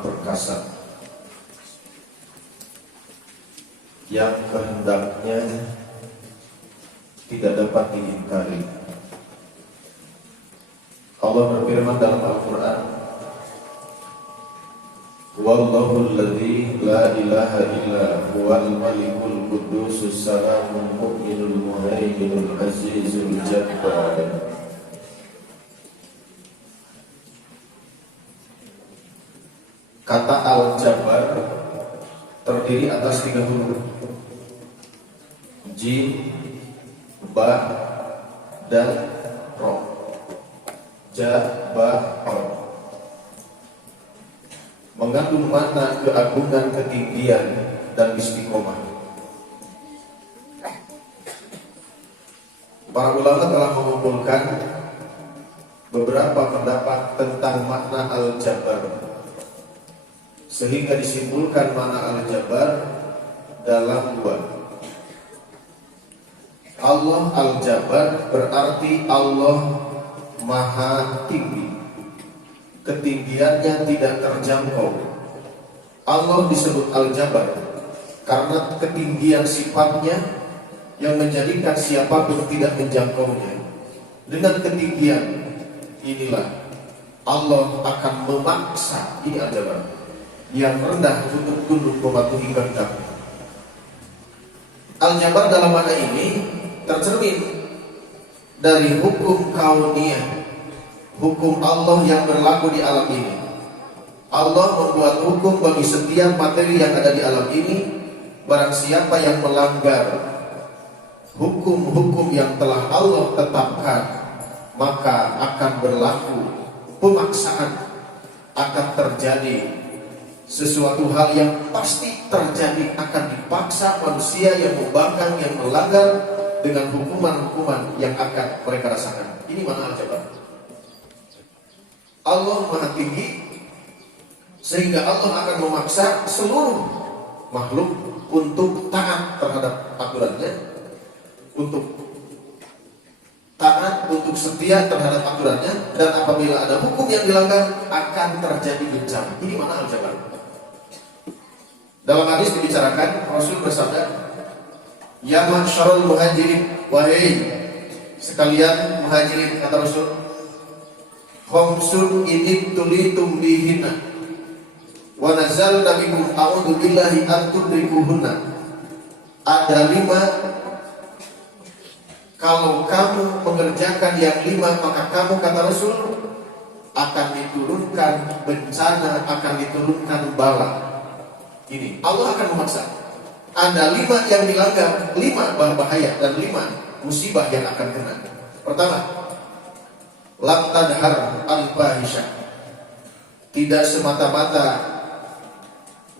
amat perkasa yang kehendaknya tidak dapat diingkari. Allah berfirman dalam Al-Quran, Wallahul ladzi la ilaha illa huwal malikul qudusus salamul mu'minul muhaiminul azizul jabbar. Kata Al-Jabbar terdiri atas 3 huruf, Jim, Ba, dan Ro. Jabbar mengandung makna keagungan, ketinggian, dan istiqomah. Para ulama telah mengumpulkan beberapa pendapat tentang makna Al-Jabbar, sehingga disimpulkan makna Al-Jabbar dalam 2. Allah Al-Jabbar berarti Allah Maha Tinggi, ketinggiannya tidak terjangkau. Allah disebut Al-Jabbar karena ketinggian sifatnya yang menjadikan siapapun tidak menjangkaunya. Dengan ketinggian inilah Allah akan memaksa, ini Al-Jabbar, yang rendah untuk tunduk mematuhi kehendak. Al-Jabbar dalam makna ini tercermin dari hukum kauniyah, hukum Allah yang berlaku di alam ini. Allah membuat hukum bagi setiap materi yang ada di alam ini. Barang siapa yang melanggar hukum-hukum yang telah Allah tetapkan, maka akan berlaku pemaksaan, akan terjadi sesuatu hal yang pasti terjadi, akan dipaksa manusia yang membangkang, yang melanggar dengan hukuman-hukuman yang akan mereka rasakan. Ini mana Al-Jabbar. Allah Maha Tinggi sehingga Allah akan memaksa seluruh makhluk untuk taat terhadap aturannya, untuk taat, untuk setia terhadap aturannya, dan apabila ada hukum yang dilanggar akan terjadi bencana. Ini mana Al-Jabbar. Dalam hadis dibicarakan, Rasul bersabda, Ya ma'syarul muhajirin, wahai sekalian muhajirin, kata Rasul, khamsun inik tulitum bihina wa nazal nabikum a'udhu billahi an tudrikuhunna. Ada 5, kalau kamu mengerjakan yang 5, maka kamu, kata Rasul, akan diturunkan bencana, akan diturunkan bala. Ini Allah akan memaksa. Ada 5 yang dilanggar, 5 berbahaya, dan 5 musibah yang akan kena. Pertama, lam tadhar al-fahisyah, tidak semata-mata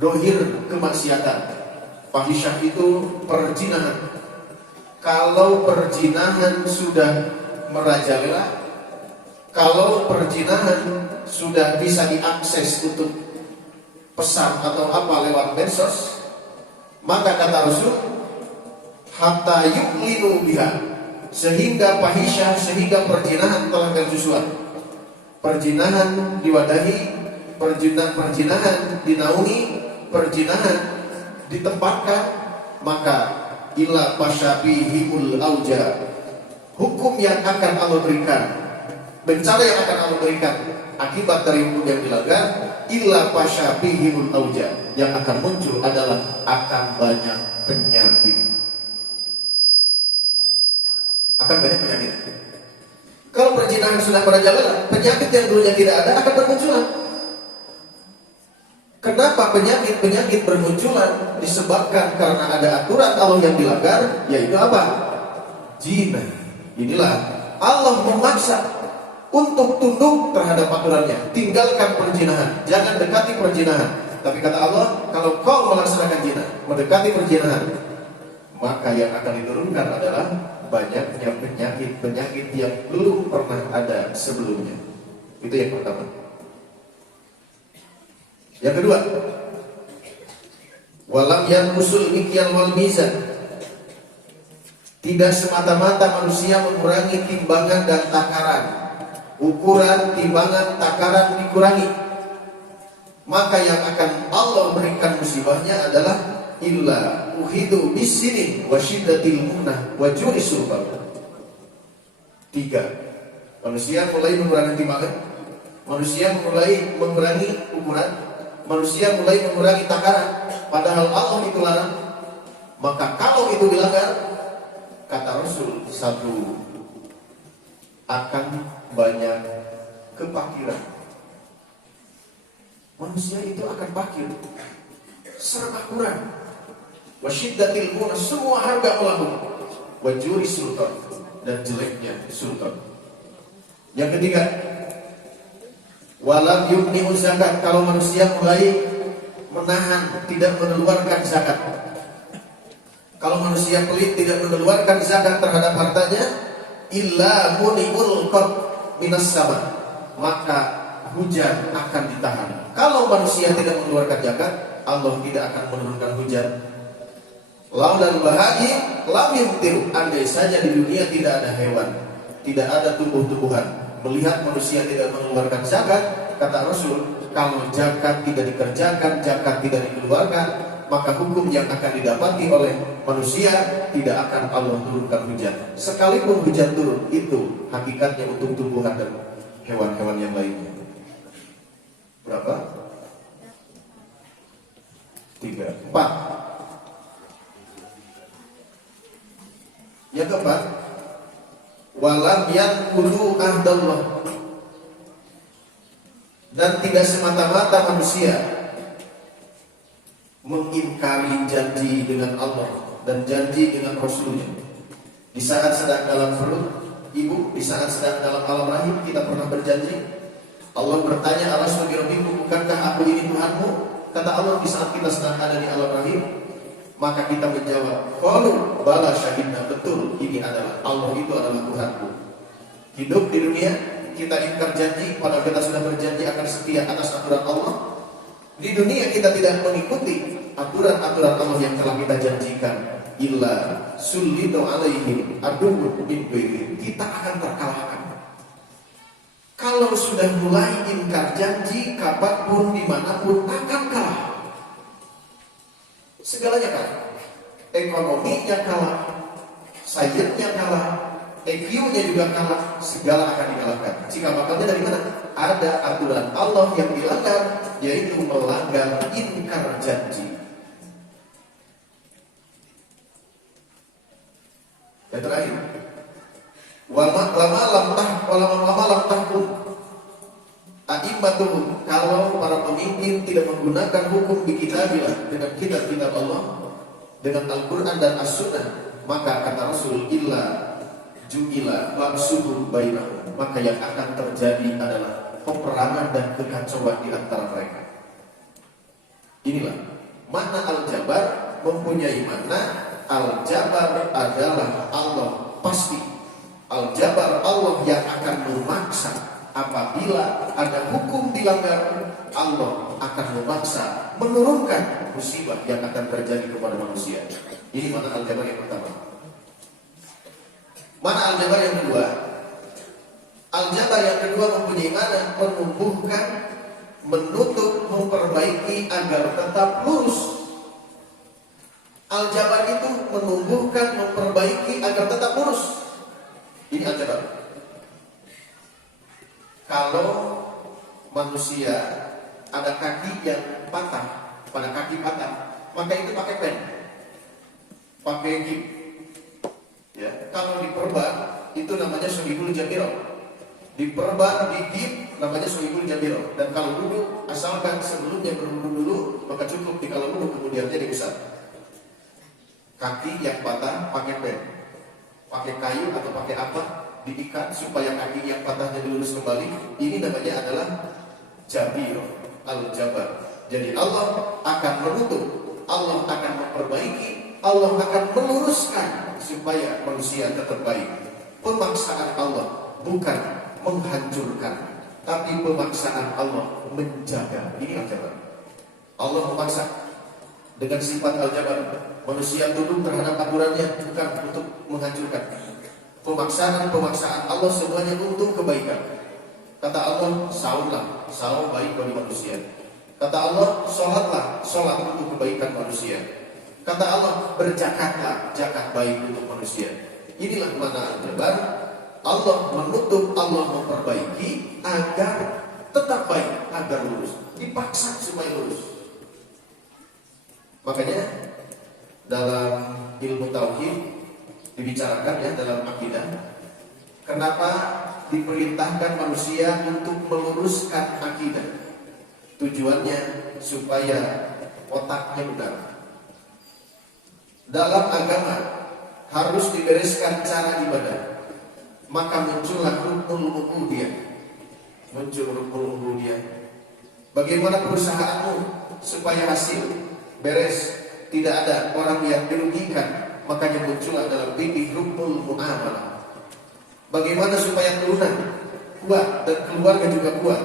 dohir kemaksiatan. Fahisyah itu perzinahan. Kalau perzinahan sudah merajalela, kalau perzinahan sudah bisa diakses untuk pesan atau apa lewat medsos, maka kata Rasul, hatta yu'linu biha, sehingga fahisyah, sehingga perzinahan telah bersusuan. Perzinahan diwadahi, perzinahan dinaungi, perzinahan ditempatkan, maka ila pasyabihimul auja, hukum yang akan Allah berikan, bencana yang akan Allah berikan akibat dari hukum yang dilanggar, illa pasyabihimul auja, yang akan muncul adalah akan banyak penyakit. Akan banyak penyakit. Kalau perzinahan sudah merajalela, penyakit yang dulunya tidak ada akan bermunculan. Kenapa penyakit bermunculan? Disebabkan karena ada aturan Allah yang dilanggar, yaitu apa? Zina. Inilah Allah memaksa untuk tunduk terhadap aturannya. Tinggalkan perzinahan, jangan dekati perzinahan. Tapi kata Allah, kalau kau melaksanakan zina, mendekati perzinahan, maka yang akan diturunkan adalah banyaknya penyakit yang belum pernah ada sebelumnya. Itu yang pertama. Yang kedua, walam yanqusul mikyal wal mizan, tidak semata-mata manusia mengurangi timbangan dan takaran. Ukuran, timbangan, takaran dikurangi. maka yang akan Allah berikan musibahnya adalah illa uhidu bisini wa syiddatil munah wa juri surbal. 3. Manusia mulai mengurangi timbangan, manusia mulai mengurangi ukuran, manusia mulai mengurangi takaran, padahal Allah itu larang. Maka kalau itu dilanggar, kata Rasul, 1, akan banyak kepakiran. Manusia itu akan pakir, serba kurang. Wasyiddatil munah, semua harga melambung. Wajuri sultan, dan jeleknya sultan. Yang ketiga, walam yumni'u zakat, kalau manusia mulai menahan, tidak mengeluarkan zakat. Kalau manusia pelit, tidak mengeluarkan zakat terhadap hartanya, illa muni'ul qad minas sama, maka hujan akan ditahan. Kalau manusia tidak mengeluarkan zakat, Allah tidak akan menurunkan hujan. Lam dan bahagi lam yumtir, andai saja di dunia tidak ada hewan, tidak ada tumbuh-tumbuhan, melihat manusia tidak mengeluarkan zakat, kata Rasul, kalau zakat tidak dikerjakan, zakat tidak dikeluarkan, maka hukum yang akan didapati oleh manusia tidak akan Allah turunkan hujan. Sekalipun hujan turun, itu hakikatnya untuk tumbuhan dan hewan-hewan yang lainnya. Berapa? 3, 4. Yang keempat, walam yanqulu ahdallah, dan tidak semata-mata manusia mengingkari janji dengan Allah dan janji dengan Rasulnya. Di saat sedang dalam perut ibu, di saat sedang dalam alam rahim, kita pernah berjanji. Allah bertanya, alastu bi rabbikum, bukankah aku ini Tuhanmu? Kata Allah, di saat kita sedang ada di alam rahim, maka kita menjawab, qalu bala syahidna, betul, ini adalah Allah, itu adalah Tuhanku. Hidup di dunia kita ingkar janji, padahal kita sudah berjanji akan setia atas aturan Allah. Di dunia kita tidak mengikuti aturan-aturan Allah yang telah kita janjikan, illa sullitu alaihim aduwwun min ghairihim, kita akan terkalahkan. Kalau sudah mulai ingkar janji, kapanpun dimanapun akan kalah. Segalanya kalah. Ekonominya kalah, sainsnya kalah, EQ-nya juga kalah, segala akan dikalahkan. Jika bakalnya dari mana? Ada aturan Allah yang dilanggar, yaitu melanggar ingkar janji. Yang terakhir, lama lam tahkum a'immatuhum, kalau para pemimpin tidak menggunakan hukum di kitabillah, dengan kitab-kitab Allah, dengan Al-Quran dan As-Sunnah, maka kata Rasul, illa ju'ila ba'suhum bainahum, maka yang akan terjadi adalah peperangan dan kekacauan di antara mereka. Inilah makna Al-Jabar mempunyai makna. Al-Jabar adalah Allah pasti. Al-Jabar Allah yang akan memaksa. Apabila ada hukum dilanggar, Allah akan memaksa menurunkan musibah yang akan terjadi kepada manusia. Ini makna Al-Jabar yang pertama. Mana Al-Jabar yang kedua? Al-Jabar yang kedua mempunyai makna menumbuhkan, menutup, memperbaiki agar tetap lurus. Al-Jabar itu menumbuhkan, memperbaiki agar tetap lurus. Ini Al-Jabar. Kalau manusia ada kaki yang patah, pada kaki patah, maka itu pakai pen, pakai gip. Ya, kalau diperban itu namanya suhibul jabiro. Diperban, digip namanya suhibul jabiro. Dan kalau duduk, asalkan sebelumnya berwudu dulu, maka cukup di kalau duduk kemudian jadi besar. Kaki yang patah pakai pen, pakai kayu atau pakai apa, diikat supaya kaki yang patahnya dilurus kembali. Ini namanya adalah jabir, Al-Jabar. Jadi Allah akan menutup, Allah akan memperbaiki, Allah akan meluruskan supaya manusia tetap baik. Pemaksaan Allah bukan menghancurkan, tapi pemaksaan Allah menjaga. Ini Al-Jabar. Allah memaksa dengan sifat Al-Jabar. Manusia tunduk terhadap aturannya bukan untuk menghancurkan. Pemaksaan Allah semuanya untuk kebaikan. Kata Allah, saumlah, saum baik bagi manusia. Kata Allah, sholatlah, sholat untuk kebaikan manusia. Kata Allah, berzakatlah, zakat baik untuk manusia. Inilah mana Al-Jabar. Allah menutup, Allah memperbaiki agar tetap baik, agar lurus. Dipaksa supaya lurus. Makanya dalam ilmu tauhid dibicarakan ya, dalam akidah, kenapa diperintahkan manusia untuk meluruskan akidah. Tujuannya supaya otaknya benar. Dalam agama harus dibereskan cara ibadah. Maka muncullah ruknul ubudiyah. Muncul ruknul ubudiyah. Bagaimana perusahaanmu supaya hasil beres, tidak ada orang yang dirugikan, makanya muncullah dalam fikih ruknul muamalah. Bagaimana supaya turunan kuat dan keluarga juga kuat,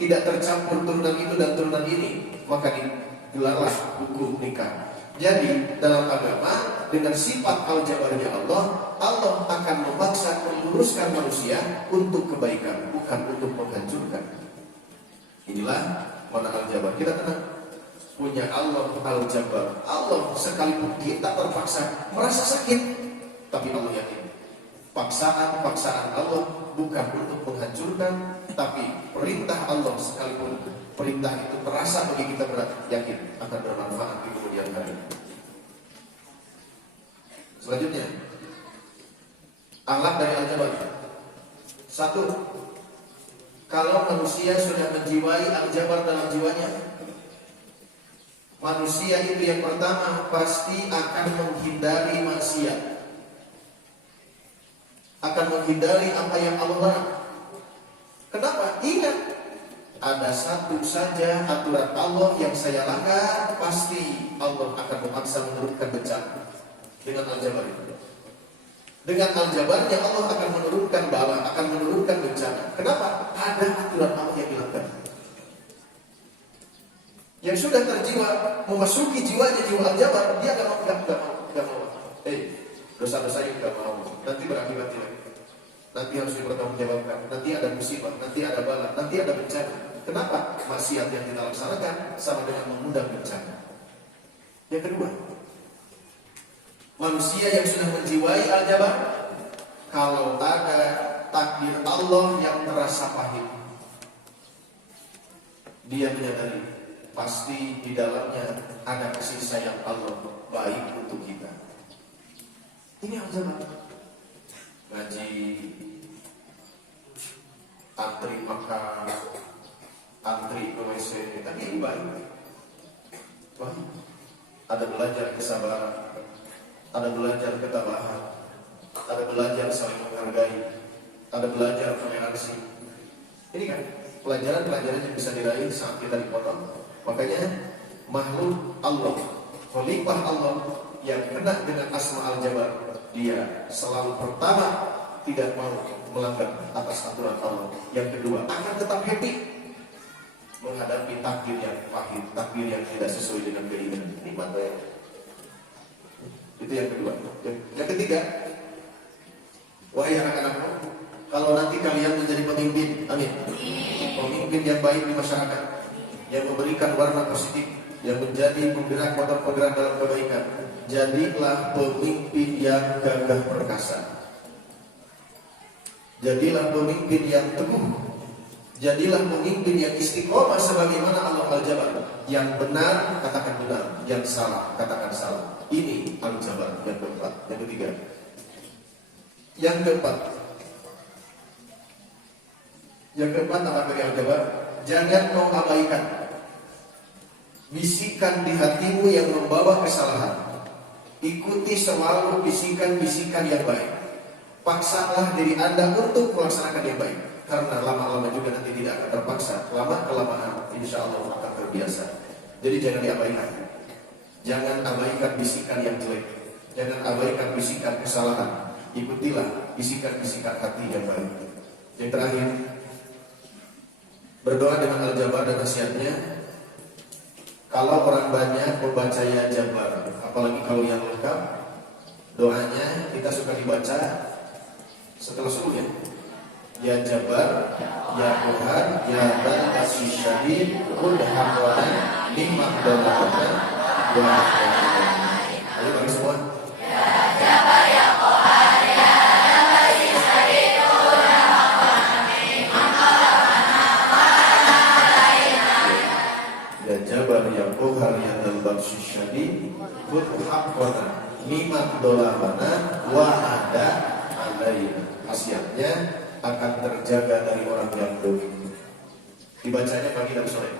tidak tercampur turunan itu dan turunan ini, maka digelarlah hukum nikah. Jadi dalam agama dengan sifat al-jabarnya Allah, Allah akan memaksa meluruskan manusia untuk kebaikan, bukan untuk menghancurkan. Inilah mana al-jabar. Kita tenang, punya Allah al-jabar. Allah sekalipun kita terpaksa merasa sakit, tapi Allah yakin paksaan Allah bukan untuk menghancurkan, tapi perintah Allah sekalipun perintah itu terasa bagi kita berat, yakin akan bermanfaat di kemudian hari. Selanjutnya, akhlak dari al-jabar. 1. Kalau manusia sudah menjiwai al-jabar dalam jiwanya, manusia itu yang pertama pasti akan menghindari maksiat, akan menghindari apa yang Allah larang. Kenapa? Ingat, ada satu saja aturan Allah yang saya langgar, pasti Allah akan memaksa menurunkan bencana. Dengan al-jabar itu, dengan al-jabarnya Allah akan menurunkan bala, akan menurunkan bencana. Kenapa? Ada aturan Allah yang dilanggar. Yang sudah terjiwa, memasuki jiwanya jiwa al-jabar, dia gak mau. Dosa-dosa yang gak mau, nanti berakibat jelek, nanti harus dipertanggungjawabkan, nanti ada musibah, nanti ada bala, nanti ada bencana. Kenapa? Maksiat yang kita laksanakan sama dengan mengundang bencana. Yang kedua, manusia yang sudah menjiwai al-jabar, kalau ada takdir Allah yang terasa pahit, dia menyadari pasti di dalamnya ada kasih sayang Allah baik untuk kita. Ini al-jabar. Ngaji, antri makan, antri ke WC, tapi ini baik. Ada belajar kesabaran, ada belajar ketabahan, ada belajar saling menghargai, ada belajar toleransi. Ini kan pelajaran-pelajaran yang bisa diraih saat kita dipotong. Makanya makhluk Allah, khalifah Allah yang kena dengan asma al-jabar, dia selalu pertama tidak mau melanggar atas aturan Allah. Yang kedua, akan tetap happy menghadapi takdir yang pahit, takdir yang tidak sesuai dengan keinginan. Nikmat ya. Itu yang kedua. Yang ketiga, wahai anak-anakku, kalau nanti kalian menjadi pemimpin, amin, pemimpin yang baik di masyarakat, yang memberikan warna positif, yang menjadi penggerak motor penggerak dalam kebaikan, jadilah pemimpin yang gagah perkasa, jadilah pemimpin yang teguh, jadilah pemimpin yang istiqomah sebagaimana Allah al-jabar. Yang benar katakan benar, yang salah katakan salah. Ini al-jabar yang keempat. Yang ketiga, yang keempat nama dari al-jabar, jangan kau abaikan bisikan di hatimu yang membawa kesalahan. Ikuti selalu bisikan-bisikan yang baik. Paksalah diri Anda untuk melaksanakan yang baik, karena lama-lama juga nanti tidak akan terpaksa. Lama-kelamaan insya Allah akan terbiasa. Jadi jangan diabaikan. Jangan abaikan bisikan yang jelek, jangan abaikan bisikan kesalahan. Ikutilah bisikan-bisikan hati yang baik. Yang terakhir, berdoa dengan al-jabar dan nasihatnya. Kalau orang banyak membaca ya jabar, apalagi kalau yang lengkap, doanya kita suka dibaca setelah subuh ya. Ya Jabar, Ya Tuhan, Ya Bal Kasih Syadid, Qul Hamwana, Nikmat Dolahana, Wa Ayo bagi semua. Ya Jabar, Ya Tuhan, Ya Bal Kasih Syadid, Qul Hamwana, Nikmat Dolahana, Wa Ada Alaina. Khasiatnya akan terjaga dari orang yang dolim. Dibacanya pagi dan sore.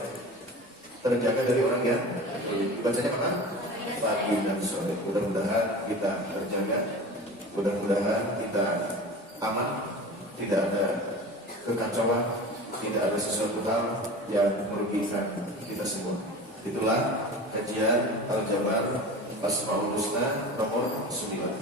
Terjaga dari orang yang dolim. Dibacanya mana? Pagi dan sore. Mudah-mudahan kita terjaga. Mudah-mudahan kita aman. Tidak ada kekacauan. Tidak ada sesuatu hal yang merugikan kita semua. Itulah kajian Al-Jabar Asmaul Husna nomor 9.